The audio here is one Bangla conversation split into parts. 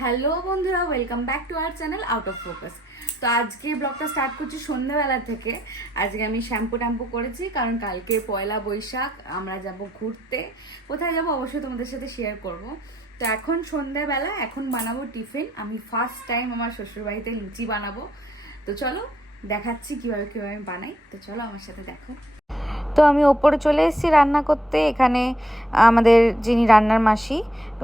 হ্যালো বন্ধুরা, welcome back to our channel out of focus. তো আজকে ব্লগটা স্টার্ট করছি সন্ধ্যেবেলা থেকে। আজকে আমি শ্যাম্পু ট্যাম্পু করেছি, কারণ কালকে পয়লা বৈশাখ, আমরা যাব ঘুরতে। কোথায় যাব অবশ্যই তোমাদের সাথে শেয়ার করব। তো এখন সন্ধ্যাবেলা, এখন বানাবো টিফিন। আমি ফার্স্ট টাইম আমার শ্বশুরবাড়িতে লুচি বানাবো। তো চলো, দেখাচ্ছি কীভাবে কীভাবে আমি বানাই। তো চলো আমার সাথে দেখো। তো আমি ওপরে চলে এসেছি রান্না করতে। এখানে আমাদের যিনি রান্নার মাসি,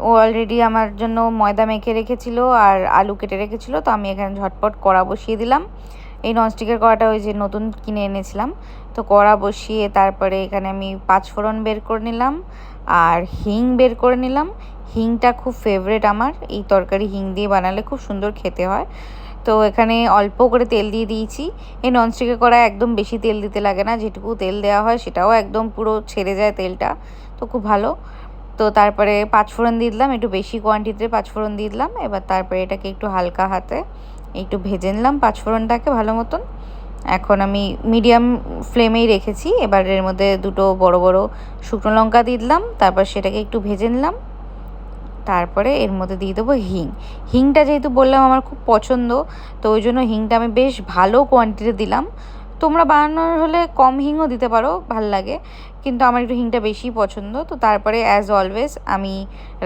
ও অলরেডি আমার জন্য ময়দা মেখে রেখেছিল আর আলু কেটে রেখেছিল, তো আমি এখানে ঝটপট কড়া বসিয়ে দিলাম। এই ননস্টিকের কড়াটা ওই যে নতুন কিনে এনেছিলাম। তো কড়া বসিয়ে তারপরে এখানে আমি পাঁচফোড়ন বের করে নিলাম আর হিং বের করে নিলাম। হিংটা খুব ফেভারেট আমার। এই তরকারি হিং দিয়ে বানালে খুব সুন্দর খেতে হয়। তো এখানে অল্প করে তেল দিয়ে দিয়েছি। এই ননস্টিকে করা একদম বেশি তেল দিতে লাগে না, যেটুকু তেল দেওয়া হয় সেটাও একদম পুরো ছেড়ে যায় তেলটা, তো খুব ভালো। তো তারপরে পাঁচফোড়ন দিয়ে দিলাম, একটু বেশি কোয়ান্টিটিতে পাঁচফোড়ন দিয়ে দিলাম। এবার তারপরে এটাকে একটু হালকা হাতে একটু ভেজে নিলাম পাঁচফোড়নটাকে ভালো মতন। এখন আমি মিডিয়াম ফ্লেমেই রেখেছি, এবার এর মধ্যে দুটো বড় বড় শুকনো লঙ্কা দিয়ে দিলাম, তারপর সেটাকে একটু ভেজে নিলাম। তারপরে এর মধ্যে দিয়ে দেবো হিং। হিংটা যেহেতু বললাম আমার খুব পছন্দ, তো ওই জন্য হিংটা আমি বেশ ভালো কোয়ান্টিটি দিলাম। তোমরা বানানোর হলে কম হিংও দিতে পারো, ভালো লাগে। কিন্তু আমার একটু হিংটা বেশি পছন্দ, তো তারপরে অ্যাজ অলওয়েজ আমি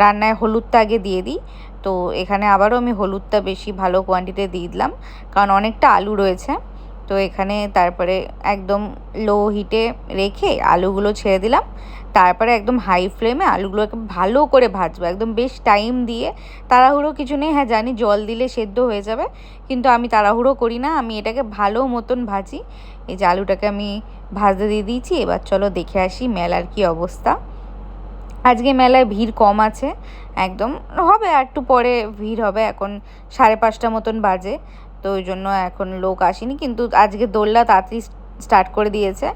রান্নায় হলুদটা আগে দিয়ে দিই। তো এখানে আবারও আমি হলুদটা বেশি ভালো কোয়ান্টিটিতে দিয়ে দিলাম, কারণ অনেকটা আলু রয়েছে। তো এখানে তারপরে একদম লো হিটে রেখে আলুগুলো ছেড়ে দিলাম। তারপরে একদম হাই ফ্লেমে আলুগুলোকে ভালো করে ভাজবো। একদম বেশ টাইম দিয়ে। তাড়াহুড়ো কিছু নেই হ্যাঁ জানি জল দিলে সেদ্ধ হয়ে যাবে, কিন্তু আমি তাড়াহুড়ো করি না। আমি এটাকে ভালো মতন ভাজি। এই যে আলুটাকে আমি ভাজতে দিয়ে দিয়েছি, এবার চলো দেখে আসি মেলার কি অবস্থা। আজকে মেলায় ভিড় কম আছে, একদম হবে একটু পরে ভিড় হবে, এখন সাড়ে পাঁচটা মতন বাজে, তো ওই জন্য এখন লোক আসেনি, কিন্তু আজকে দোল্লা তাড়াতাড়ি স্টার্ট করে দিয়েছে।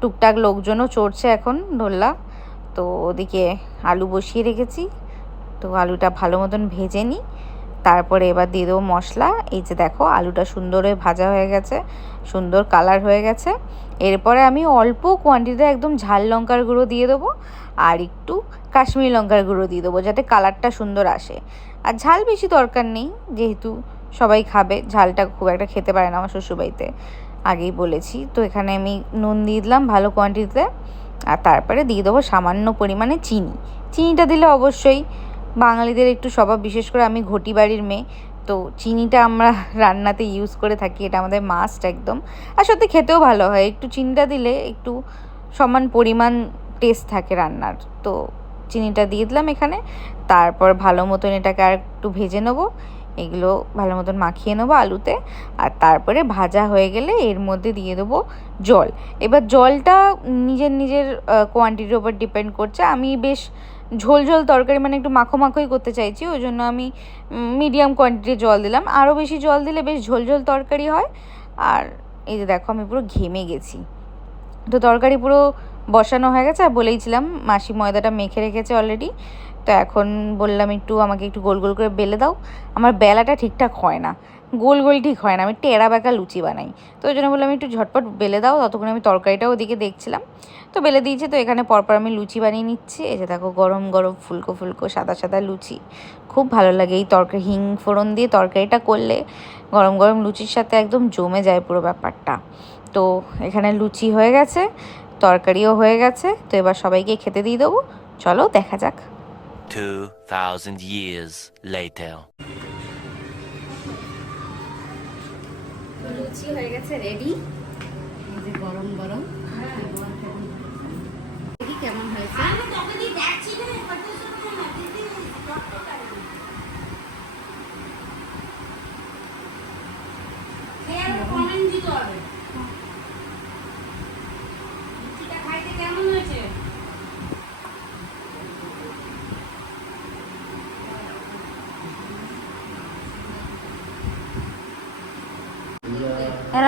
টুকটাক লোকজনও চড়ছে এখন দোল্লা তো ওদিকে আলু বসিয়ে রেখেছি। তো আলুটা ভালো মতন ভেজে নিই। তারপরে এবার দিয়ে দেবো মশলা। এই যে দেখো, আলুটা সুন্দর হয়ে ভাজা হয়ে গেছে, সুন্দর কালার হয়ে গেছে। এরপরে আমি অল্প কোয়ান্টিটিতে একদম ঝাল লঙ্কার গুঁড়ো দিয়ে দেবো আর একটু কাশ্মীরি লঙ্কার গুঁড়ো দিয়ে দেবো যাতে কালারটা সুন্দর আসে। আর ঝাল বেশি দরকার নেই, যেহেতু সবাই খাবে, ঝালটা খুব একটা খেতে পারে না আমার শ্বশুরবাড়িতে। আগেই বলেছি। তো এখানে আমি নুন দিয়ে দিলাম ভালো কোয়ান্টিটিতে আর তারপরে দিয়ে দেবো সামান্য পরিমাণে চিনি। চিনিটা দিলে অবশ্যই বাঙালিদের একটু স্বভাব, বিশেষ করে আমি ঘটি বাড়ির মেয়ে, তো চিনিটা আমরা রান্নাতে ইউজ করে থাকি, এটা আমাদের মাস্ট একদম। আর সত্যি খেতেও ভালো হয়, একটু চিনিটা দিলে একটু সমান পরিমাণ টেস্ট থাকে রান্নার। তো চিনিটা দিয়ে দিলাম এখানে, তারপর ভালো মতন এটাকে আর একটু ভেজে নেব। এগুলো ভালো মতন মাখিয়ে নেব আলুতে। আর তারপরে ভাজা হয়ে গেলে এর মধ্যে দিয়ে দেবো জল। এবার জলটা নিজের নিজের কোয়ান্টিটির ওপর ডিপেন্ড করছে। আমি বেশ ঝোল ঝোল তরকারি মানে একটু মাখো মাখোই করতে চাইছি, ওই জন্য আমি মিডিয়াম কোয়ান্টিটির জল দিলাম। আরও বেশি জল দিলে বেশ ঝোল ঝোল তরকারি হয়। আর এই যে দেখো, আমি পুরো ঘেমে গেছি। তো তরকারি পুরো বসানো হয়ে গেছে, আর বলেইছিলাম মাসি ময়দাটা মেখে রেখেছে অলরেডি তো এখন বললাম একটু আমাকে একটু গোল গোল করে বেলে দাও। আমার বেলাটা ঠিকঠাক হয় না। গোল গোল ঠিক হয় না। আমি টেরা বেঁকা লুচি বানাই। তো ওই জন্য বললাম একটু ঝটপট বেলে দাও। ততক্ষণ আমি তরকারিটাও ওদিকে দেখছিলাম। তো বেলে দিয়েছে। তো এখানে পরপর আমি লুচি বানিয়ে নিচ্ছি। এই যে দেখো গরম গরম ফুলকো ফুলকো সাদা সাদা লুচি। খুব ভালো লাগে এই তরকারি হিং ফোড়ন দিয়ে তরকারিটা করলে। গরম গরম লুচির সাথে একদম জমে যায় পুরো ব্যাপারটা। তো এখানে লুচি হয়ে গেছে। তরকারিও হয়ে গেছে। তো এবার সবাইকে খেতে দিয়ে দেবো। চলো দেখা যাক। 2,000 years later. লুচি হয়ে গেছে রেডি গরম গরম। দেখি কেমন হয়েছে। হ্যাঁ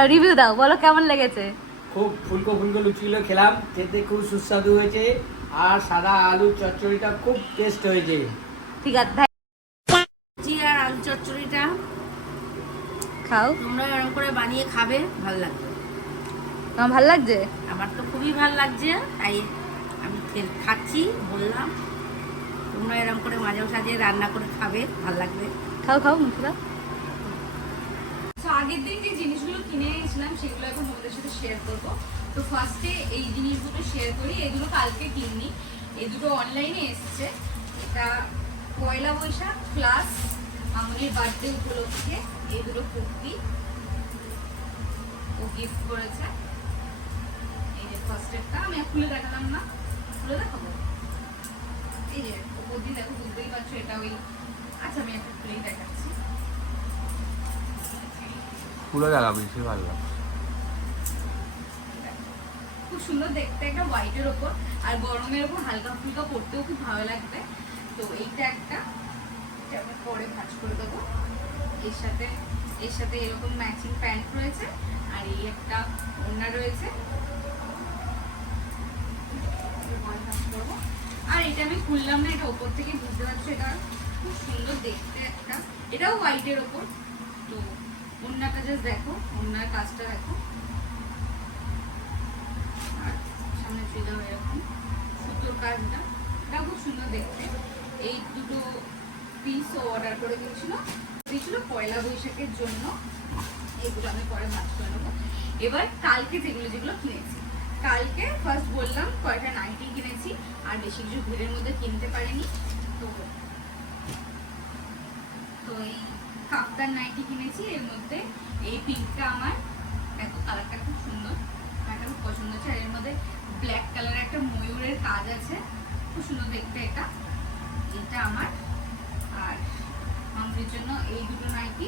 রিভিউ দাও বলো কেমন লেগেছে? খুব ফুলকো ফুলকো লুচিগুলো খেলাম খেতে খুব সুস্বাদু হয়েছে আর সাদা আলু চচ্চড়িটা খুব টেস্ট হয়েছে। ঠিক আছে লুচি আর আলু চচ্চড়িটা খাও। তোমরা এরকম করে বানিয়ে খাবে ভালো লাগবে। তোমার ভালো লাগছে? আমার তো খুবই ভালো লাগছে তাই আমি খে- খাচ্ছি বললাম। তোমরা এরকম করে মাঝে সাঝে রান্না করে খাবে ভালো লাগবে। খাও খাও মুখে দাও। তো আগের দিন যে জিনিসগুলো কিনে এনেছিলাম, সেগুলো এখন তোমাদের সাথে শেয়ার করব। তো ফার্স্টে এই জিনিসগুলো শেয়ার করি। এগুলো কালকে কিনি এই দুটো অনলাইনে এসছে। এটা পয়লা বৈশাখ প্লাস মামনির বার্থডে উপলক্ষে এই দুটো কুর্তি ও গিফট করেছে। এই যে ফার্স্টেরটা আমি আর খুলে দেখালাম না। খুলে দেখাবো? এই যে ওপর দিয়ে দেখো, বুঝতেই পারছ, এটা ওই আচ্ছা আমি একটা খুলেই দেখাচ্ছি। পুরো দেখা বেশি ভালো লাগে খুব সুন্দর দেখতে একটা হোয়াইটের ওপর, আর গরমের ওপর হালকা ফুলকা খুব ভালো লাগবে। তো এইটা একটা পরে করে দেবো। এর সাথে এর সাথে এরকম ম্যাচিং প্যান্ট রয়েছে, আর এই একটা ওড়না রয়েছে। আর এটা আমি খুললাম না, এটা ওপর থেকে বুঝতে পারছি, এটা খুব সুন্দর দেখতে একটা। এটাও হোয়াইটের ওপর, তো ওড়নাটা জাস্ট দেখো ওড়নার কাজটা দেখো। আর সামনে চুড়িদার এরকম সুতোর কাজটা, এটা খুব সুন্দর দেখতে। এই দুটো পিস অর্ডার করে দিয়েছিল। দিয়েছিল পয়লা বৈশাখের জন্য। এগুলো আমি পরে ভাজ করে নেব। এবার কালকে যেগুলো যেগুলো কিনেছি। কালকে ফার্স্ট বললাম কয়টা নাইটি কিনেছি। আর বেশি কিছু ভিড়ের মধ্যে কিনতে পারিনি। তো তো এই কাপ্তার নাইটি কিনেছি, এর মধ্যে এই পিঙ্কটা আমার, দেখো কালারটা খুব সুন্দর কালারটা খুব পছন্দ হচ্ছে। আর এর মধ্যে ব্ল্যাক কালারের একটা ময়ূরের কাজ আছে, খুব সুন্দর দেখতে এটা এটা আমার। আর মামুরির জন্য এই দুটো নাইটি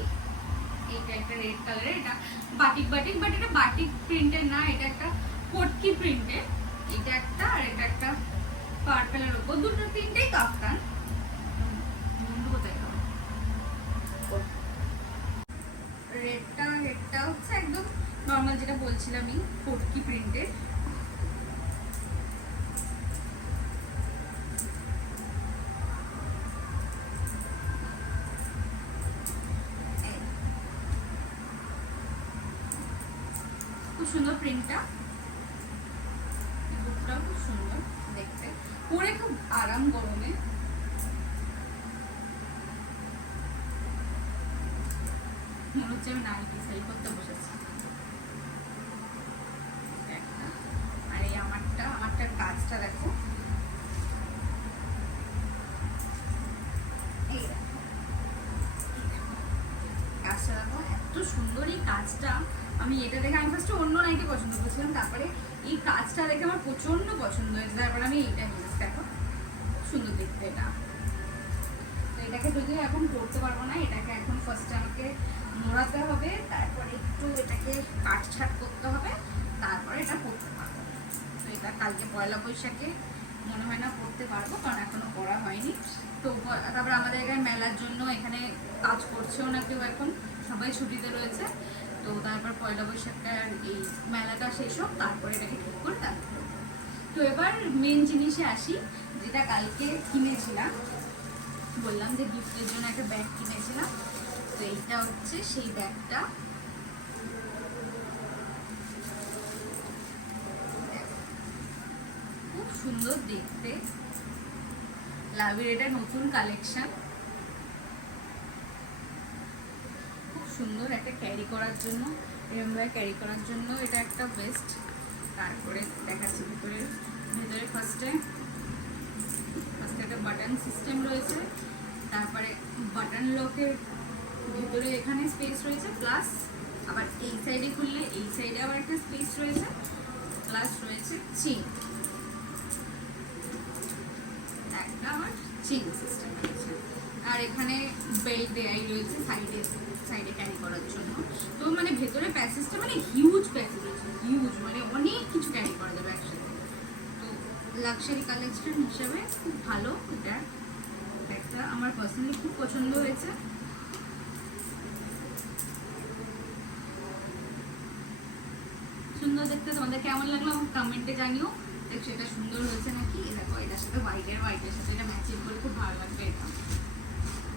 এইটা একটা রেড কালারের এটা বাটিক বাটিক বাট এটা বাটিক প্রিন্টের না, এটা একটা পটকি প্রিন্টের এটা একটা আর এটা একটা পার্পেলের ওপর। দুটো তিনটেই কাপ্তান মুন্ডু কোথায় খাব রেডটা রেডটা হচ্ছে একদম নর্মাল যেটা বলছিলামই ফোটকি প্রিন্টের খুব সুন্দর প্রিন্টটা বুকটাও খুব সুন্দর দেখতে। পরে খুব আরাম গরমে মনে হচ্ছে নাইটি সেল করতে বসেছি? আর এই আমারটা, আমারটার কাজটা দেখো। এত সুন্দর কাজটা। আমি এটা দেখে আমি ফার্স্টে অন্য নাইটি পছন্দ করেছিলাম, তারপরে এই কাজটা দেখে আমার প্রচণ্ড পছন্দ হয়েছে। তারপরে আমি এইটা নিয়েছি দেখো। সুন্দর দেখতে এটা। তো এটাকে যদিও এখন করতে পারব না, এটাকে এখন ফার্স্টে আমাকে মোড়াতে হবে, তারপরে একটু এটাকে কাটছাট করতে হবে, তারপরে এটা পরতে পারব। তো এটা কালকে পয়লা বৈশাখে মনে হয় না পড়তে পারব, কারণ এখনও পড়া হয়নি। তো তারপরে আমাদের এখানে মেলার জন্য এখানে কাজ করছেও না কেউ এখন, সবাই ছুটিতে রয়েছে। তো তারপর পয়লা বৈশাখের এই মেলাটা শেষ হোক, তারপরে এটাকে ঠিক করে করব। তো এবার মেন জিনিসে আসি, যেটা কালকে কিনেছিলাম। বললাম যে গিফটের জন্য একটা ব্যাগ কিনেছিলাম। এইটা হচ্ছে সেই ব্যাগটা। খুব সুন্দর দেখতে। লাভের এটা নতুন কালেকশন খুব সুন্দর একটা ক্যারি করার জন্য এরমভাবে ক্যারি করার জন্য এটা একটা বেস্ট তারপরে দেখাচ্ছি ভিতরে। ভেতরে ফার্স্টে ফার্স্টে একটা বাটন সিস্টেম রয়েছে। তারপরে বাটন লকের ভিতরে এখানে স্পেস রয়েছে প্লাস আবার এই সাইডে খুললে এই সাইডে আবার একটা স্পেস রয়েছে প্লাস রয়েছে চিন একটা আবার চিন সিস্টেম রয়েছে। আর এখানে বেল্ট দেয়াই রয়েছে সাইডে সাইডে ক্যারি করার জন্য। তো মানে ভেতরে প্যাসেজটা মানে হিউজ প্যাসেজ আছে হিউজ মানে অনেক কিছু ক্যারি করা যাবে একসাথে। তো লাক্সারি কালেকশন হিসেবে খুব ভালো, এটা একটা আমার পার্সোনালি খুব পছন্দ হয়েছে। সুন্দর দেখতে, তোমাদের কেমন লাগল আমাকে কমেন্টে জানিও। দেখছ এটা সুন্দর হয়েছে নাকি? দেখো, এটার সাথে হোয়াইটের হোয়াইটের সাথে এটা ম্যাচিং করে খুব ভালো লাগবে এটা।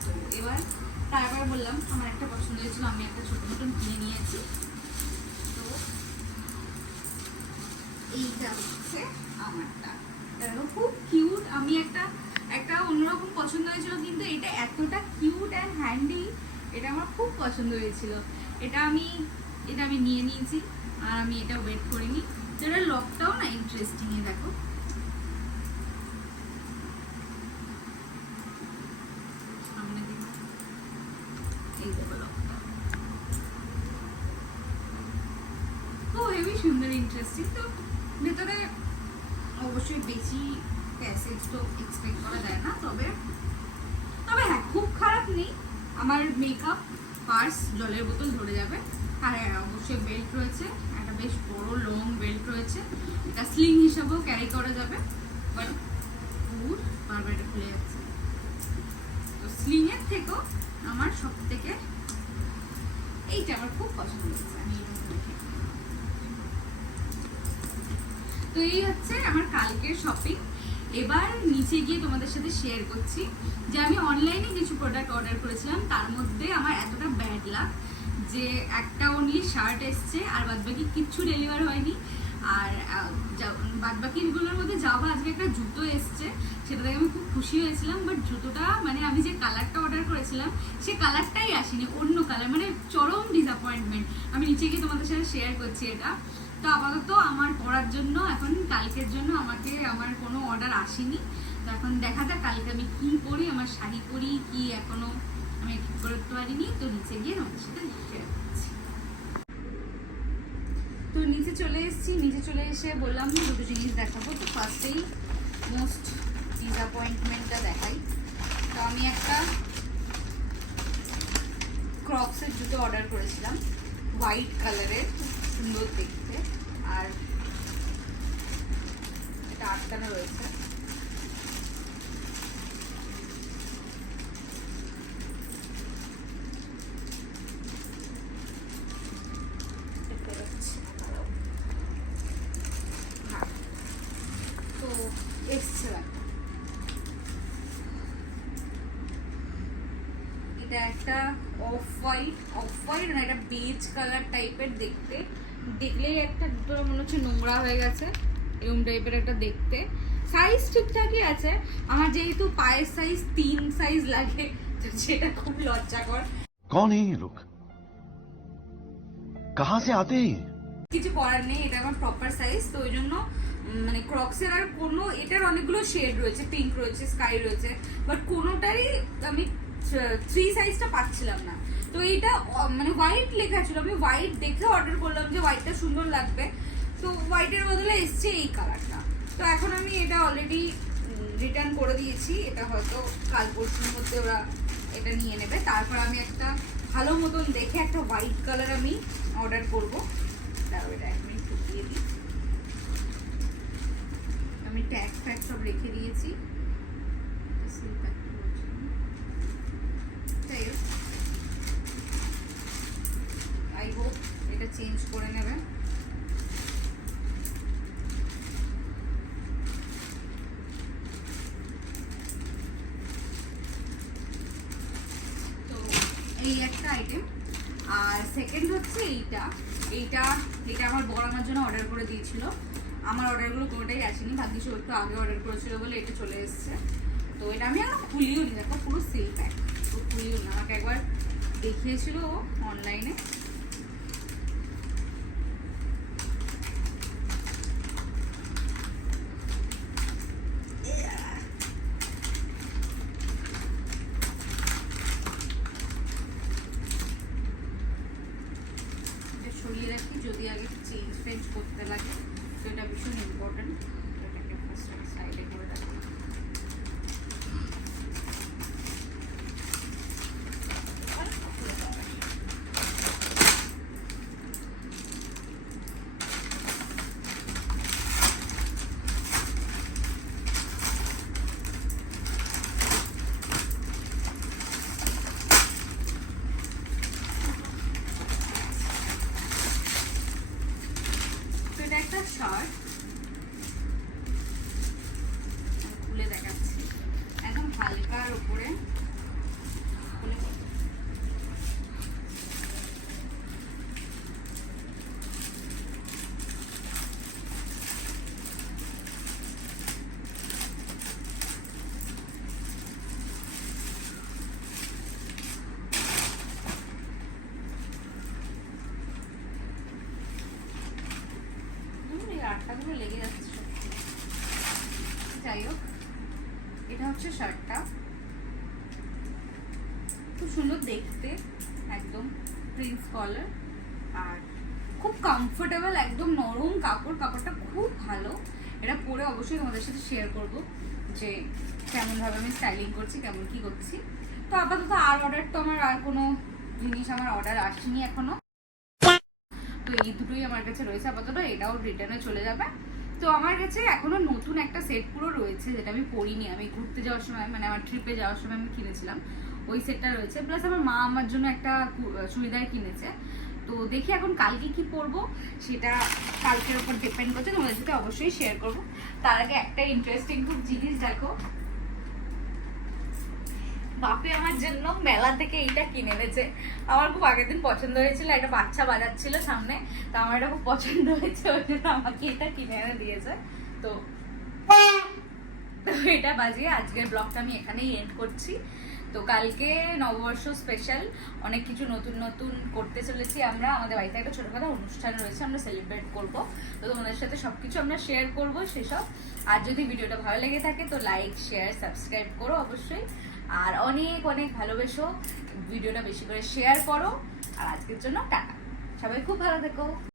তো এবার তারপর বললাম, আমার একটা পছন্দ হয়েছিল, আমি একটা ছোট মতন কিনে নিয়েছি। তো এইটা হচ্ছে আমারটা। দেখো, খুব কিউট আমি একটা একটা অন্যরকম পছন্দ হয়েছিল, কিন্তু এটা এতটা কিউট অ্যান্ড হ্যান্ডি এটা আমার খুব পছন্দ হয়েছিল। এটা আমি এটা আমি নিয়ে নিয়েছি। আর আমি এটা ওয়েট করিনি। তো লকটাও না ইন্টারেস্টিং দেখো। সুন্দর ইন্টারেস্টিং তো। ভেতরে অবশ্যই বেশি প্যাসেজ তো এক্সপেক্ট করা যায় না তবে তবে হ্যাঁ খুব খারাপ নেই। আমার মেকআপ পার্স জলের বোতল ধরে যাবে। আর হ্যাঁ, অবশ্যই বেল্ট রয়েছে। বেশ বড় লং বেল্ট রয়েছে। এটা স্লিং হিসাবেও ক্যারি করা যাবে বাট বারবার এটা খুলে যাচ্ছে। তো স্লিংয়ের থেকেও আমার সব থেকে এইটা আমার খুব পছন্দ হয়েছে। আমি তো এই হচ্ছে আমার কালকের শপিং এবার নিচে গিয়ে তোমাদের সাথে শেয়ার করছি যে আমি অনলাইনে কিছু প্রোডাক্ট অর্ডার করেছিলাম, তার মধ্যে আমার এতটা ব্যাড লাগ যে একটা অনলি শার্ট এসছে আর বাদবাকি কিচ্ছু ডেলিভার হয়নি। আর বাদবাকিগুলোর মধ্যে যাওয়া আজকে একটা জুতো এসছে, সেটা থেকে আমি খুব খুশি হয়েছিলাম বাট জুতোটা মানে আমি যে কালারটা অর্ডার করেছিলাম, সে কালারটাই আসেনি, অন্য কালার মানে চরম ডিসঅ্যাপয়েন্টমেন্ট আমি নিচে গিয়ে তোমাদের সাথে শেয়ার করছি এটা। তো আপাতত আমার পড়ার জন্য, এখন কালকের জন্য আমাকে, আমার কোনো অর্ডার আসেনি। তো এখন দেখা যাক কালকে আমি কি পরি, আমার শাড়ি পরি, কি এখনও আমি পারিনি তো নিচে গিয়ে আমাদের সাথে শেয়ার করছি তো নিচে চলে এসেছি, নিচে চলে এসে বললাম দুটো জিনিস দেখাবো। তো ফার্স্টেই মোস্ট ডিসঅ্যাপয়েন্টমেন্টটা দেখাই। তো আমি একটা ক্রক্সের জুতো অর্ডার করেছিলাম হোয়াইট কালারের সুন্দর দেখতে। আর এটা আটকানো রয়েছে দেখতে পাচ্ছি, দাঁড়াও। হ্যাঁ। তো এসছে দেখো। এটা একটা off white off white peach colour টাইপের দেখতে। দেখলেই একটা দুটো মনে হচ্ছে নোংরা হয়ে গেছে এরম টাইপের একটা দেখতে। সাইজ ঠিকঠাকই আছে। আমার যেহেতু পায়ের সাইজ তিন সাইজ লাগে সেটা খুব লজ্জাকর। কন এই লোক কাহা সে আতে কিছু করার নেই এটা আমার প্রপার সাইজ তো ওই জন্য মানে ক্রক্সের আর কোনো এটার অনেকগুলো শেড রয়েছে পিঙ্ক রয়েছে স্কাই রয়েছে বাট কোনোটারই আমি থ্রি সাইজটা পাচ্ছিলাম না। তো এইটা মানে হোয়াইট লেখা ছিল। আমি হোয়াইট দেখে অর্ডার করলাম যে হোয়াইটটা সুন্দর লাগবে। তো হোয়াইটের বদলে এসছে এই কালারটা তো এখন আমি এটা অলরেডি রিটার্ন করে দিয়েছি। এটা হয়তো কাল পরশুর মধ্যে ওরা এটা নিয়ে নেবে। তারপর আমি একটা ভালো মতন দেখে একটা হোয়াইট কালার আমি অর্ডার করব। তারপর এটা এক মিনিট ঢুকিয়ে দিই। আমি ট্যাগ ফ্যাগ সব রেখে দিয়েছি seal pack টা হচ্ছে না। যাই হোক আই হোপ এটা চেঞ্জ করে নেবে। তো এই একটা আইটেম আর সেকেন্ড হচ্ছে এইটা। এইটা, এটা আমার বড় আমার জন্য অর্ডার করে দিয়েছিল। আমার অর্ডারগুলো কোনোটাই আসেনি। ভাগ্যিস একটু আগে অর্ডার করেছিল বলে এটা চলে এসেছে। তো এটা আমি এখন খুলিও নি। দেখো পুরো সেল প্যাক তো খুলিও না। আমাকে একবার দেখিয়েছিল ও অনলাইনে এটা সরিয়ে রাখি যদি আগে চেঞ্জ ফেঞ্জ করতে লাগে সেটা ভীষণ ইম্পর্টেন্ট এটাকে ফার্স্ট সাইডে করে রাখি তো এটা একটা শার্ট যাই হোক এটা হচ্ছে শার্টটা খুব সুন্দর দেখতে, একদম প্রিন্স কলার আর খুব কমফোর্টেবল একদম নরম কাপড়। কাপড়টা খুব ভালো। এটা পরে অবশ্যই তোমাদের সাথে শেয়ার করব যে কেমনভাবে আমি স্টাইলিং করছি, কেমন কি করছি। তো আপাতত আর অর্ডার তো আমার আর কোনো জিনিস আমার অর্ডার আসেনি এখনও। তো এই দুটোই আমার কাছে রয়েছে আপাতত। এটাও রিটার্নে চলে যাবে। তো আমার কাছে এখনও নতুন একটা সেট পুরো রয়েছে যেটা আমি পড়িনি আমি ঘুরতে যাওয়ার সময় মানে আমার ট্রিপে যাওয়ার সময় আমি কিনেছিলাম। ওই সেটটা রয়েছে। প্লাস আমার মা আমার জন্য একটা চুড়িদার কিনেছে। তো দেখি এখন কালকে কি পরবো, সেটা কালকের উপর ডিপেন্ড করছে। তোমাদের সাথে অবশ্যই শেয়ার করব। তার আগে একটা ইন্টারেস্টিং খুব জিনিস দেখো। বাপি আমার জন্য মেলা থেকে এইটা কিনে এনেছে। আমার খুব আগের দিন পছন্দ হয়েছিল, একটা বাচ্চা বাজাচ্ছিল সামনে, তো আমার এটা খুব পছন্দ হয়েছে, ওই জন্য আমাকে এটা কিনে এনে দিয়েছে। তো এটা বাজিয়ে আজকের ব্লগটা আমি এখানেই এন্ড করছি। তো কালকে নববর্ষ স্পেশাল অনেক কিছু নতুন নতুন করতে চলেছি আমরা। আমাদের বাড়িতে একটা ছোটখাটো অনুষ্ঠান রয়েছে, আমরা সেলিব্রেট করব। তো তোমাদের সাথে সবকিছু আমরা শেয়ার করব সেসব। আর যদি ভিডিওটা ভালো লেগে থাকে, তো লাইক শেয়ার সাবস্ক্রাইব করো অবশ্যই। আর অনেক অনেক ভালোবেসো। ভিডিওটা বেশি করে শেয়ার করো। আর আজকের জন্য টাকা সবাই খুব ভালো থেকো।